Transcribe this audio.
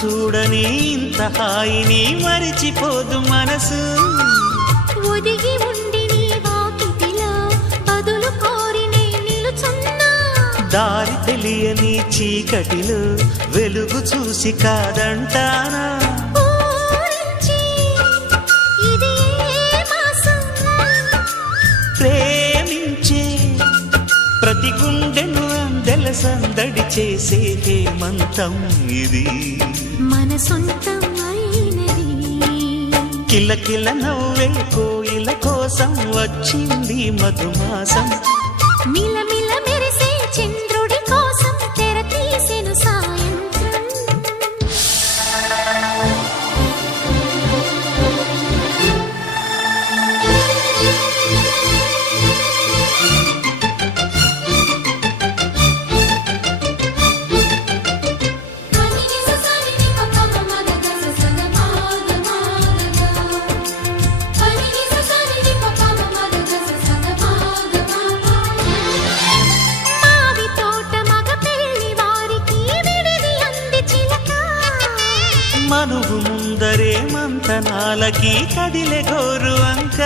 చూడని ఇంత హాయిని మరిచిపోదు మనసు. ఒదిగి ఉండి నీ వాకిటిలో బదులు కోరి నే నిలుచున్నా. దారి తెలియని చీకటిలో వెలుగు చూసి కాదంటానా. ఊరించి ఇది ఏ మాసం? ప్రేమించే ప్రతి గుండెను అందెల సందడి చేసే హేమంతం ఇది. మన సొంతం అయినది. కిలకిల నవ్వే కోయిల కోసం వచ్చింది మధుమాసం. మిలమిల మెరిసే చంద్రుడి కోసం తెర తీసెను సాయంత్రం. మావి తోట మగ పెళ్లి వారికి విడిది అంది చిలక. మనువు ముందరే మంతనాలకి కదిలే గోరు అంక.